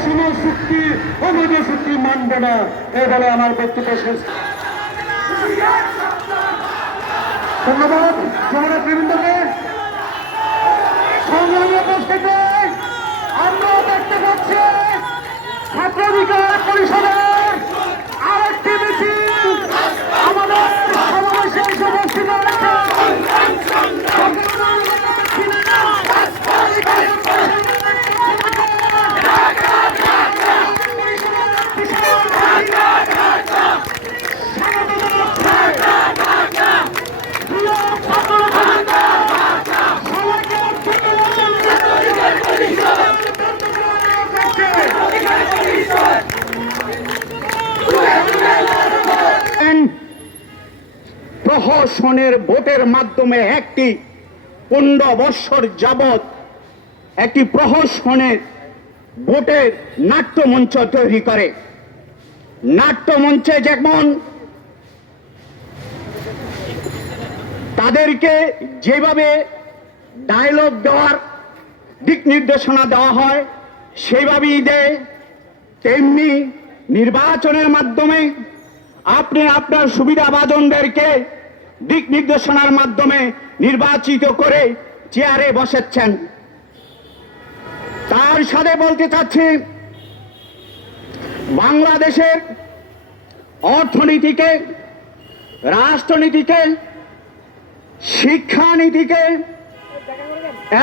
অসম চুক্তি অবৈধ চুক্তি মানব না, এই বলে আমার বক্তব্য শেষ। ধন্যবাদ জননেতৃবৃন্দকে। সংগ্রামী উপস্থিতি, আমরা দেখতে পাচ্ছি ছাত্র অধিকার পরিষদের আরেকটি মিছিল আমাদের সমাবেশে এসে উপস্থিত হয়েছে। প্রহসনের ভোটের মাধ্যমে একটি 15 বৎসর যাবৎ একটি প্রহসনের ভোটের নাট্যমঞ্চ তৈরি করে। নাট্যমঞ্চে যেমন তাদেরকে যেভাবে ডায়লগ দেওয়ার দিক নির্দেশনা দেওয়া হয় সেইভাবেই দেয়, তেমনি নির্বাচনের মাধ্যমে আপনি আপনার সুবিধাভাজনদেরকে দিক নির্দেশনার মাধ্যমে নির্বাচিত করে চেয়ারে বসাচ্ছেন। তার সাথে বলতে চাচ্ছি, বাংলাদেশের অর্থনীতিকে, রাষ্ট্রনীতিকে, শিক্ষানীতিকে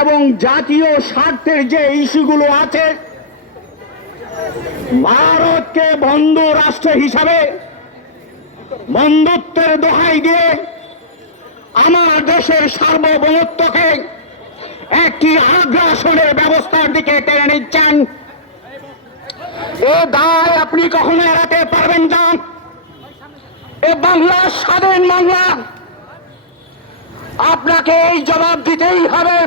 এবং জাতীয় স্বার্থের যে ইস্যুগুলো আছে, ভারতকে বন্ধু রাষ্ট্র হিসাবে বন্ধুত্বের দোহাই দিয়ে আমার দেশের সার্বভৌমত্বকে একটি আগ্রাসনের ব্যবস্থার দিকে টেনে নিচ্ছেন। এ দায় আপনি কখনো এড়াতে পারবেন না। এ বাংলা স্বাধীন বাংলা, আপনাকে এই জবাব দিতেই হবে।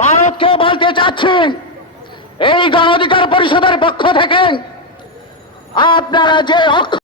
ভারতকে বলতে চাচ্ছি, এই গণ অধিকার পরিষদের পক্ষ থেকে আপনারা যে